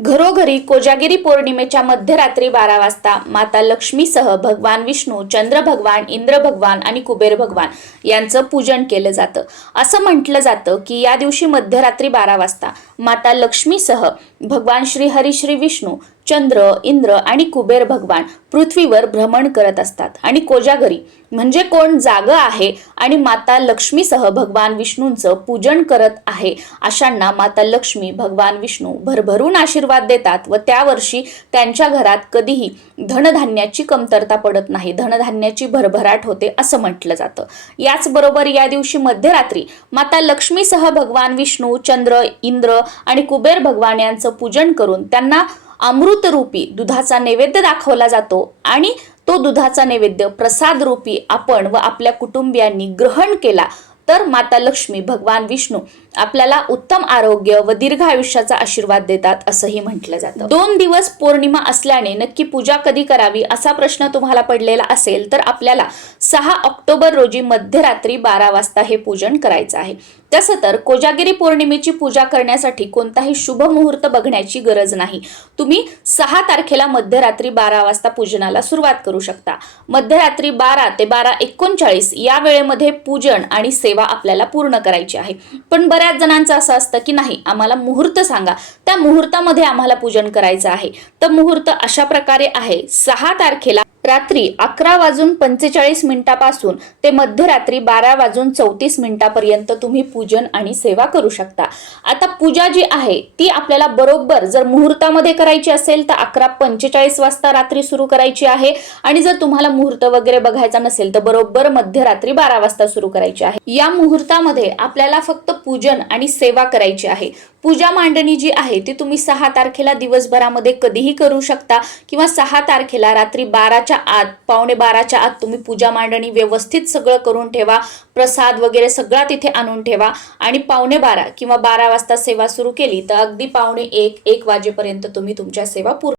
घरोघरी कोजागिरी पौर्णिमेच्या मध्यरात्री बारा वाजता माता लक्ष्मीसह भगवान विष्णू चंद्र भगवान इंद्र भगवान आणि कुबेर भगवान यांचं पूजन केलं जातं. असं म्हटलं जातं की या दिवशी मध्यरात्री बारा वाजता माता लक्ष्मीसह भगवान श्री हरी श्री विष्णू चंद्र इंद्र आणि कुबेर भगवान पृथ्वीवर भ्रमण करत असतात. आणि कोजागरी म्हणजे कोण जागं आहे आणि माता लक्ष्मीसह भगवान विष्णूंचं पूजन करत आहे अशांना माता लक्ष्मी भगवान विष्णू भरभरून आशीर्वाद देतात व त्या वर्षी त्यांच्या घरात कधीही धनधान्याची कमतरता पडत नाही. धनधान्याची भरभराट होते असं म्हटलं जातं. याचबरोबर या दिवशी मध्यरात्री माता लक्ष्मीसह भगवान विष्णू चंद्र इंद्र आणि कुबेर भगवान यांचं पूजन करून त्यांना अमृतरूपी दुधाचा नैवेद्य दाखवला जातो आणि तो दुधाचा नैवेद्य प्रसाद रूपी आपण व आपल्या कुटुंबियांनी ग्रहण केला तर माता लक्ष्मी भगवान विष्णू आपल्याला उत्तम आरोग्य व दीर्घ आयुष्याचा आशीर्वाद देतात असंही म्हटलं जातं. दोन दिवस पौर्णिमा असल्याने नक्की पूजा कधी करावी असा प्रश्न तुम्हाला पडलेला असेल तर आपल्याला सहा ऑक्टोबर रोजी मध्यरात्री बारा वाजता हे पूजन करायचं आहे. तसं तर कोजागिरी पौर्णिमेची पूजा करण्यासाठी कोणताही शुभ मुहूर्त बघण्याची गरज नाही. तुम्ही सहा तारखेला मध्यरात्री बारा वाजता पूजनाला सुरुवात करू शकता. मध्यरात्री बारा ते बारा एकोणचाळीस या वेळेमध्ये पूजन आणि सेवा सेवा आपल्याला पूर्ण करायची आहे. पण बऱ्याच जणांचं असं असतं की नाही आम्हाला मुहूर्त सांगा. त्या मुहूर्तामध्ये आम्हाला पूजन करायचं आहे. तर मुहूर्त अशा प्रकारे आहे. सहा तारखेला रात्री अकरा वाजून पंचेचाळीस मिनिटापासून ते मध्यरात्री बारा वाजून चौतीस मिनिटापर्यंत तुम्ही पूजन आणि सेवा करू शकता. आता पूजा जी आहे ती आपल्याला बरोबर जर मुहूर्तामध्ये करायची असेल तर अकरा पंचेचाळीस वाजता रात्री सुरू करायची आहे. आणि जर तुम्हाला मुहूर्त वगैरे बघायचा नसेल तर बरोबर मध्यरात्री बारा वाजता सुरू करायची आहे. या मुहूर्तामध्ये आपल्याला फक्त पूजन आणि सेवा करायची आहे. पूजा मांडणी जी आहे ती तुम्ही सहा तारखेला दिवसभरामध्ये कधीही करू शकता किंवा सहा तारखेला रात्री बाराच्या आत पावणे बाराच्या आत तुम्ही पूजा मांडणी व्यवस्थित सगळं करून ठेवा. प्रसाद वगैरे सगळा तिथे आणून ठेवा. आणि पावणे बारा किंवा बारा वाजता सेवा सुरू केली तर अगदी पावणे एक एक वाजेपर्यंत तुम्ही तुमच्या सेवा पूर्ण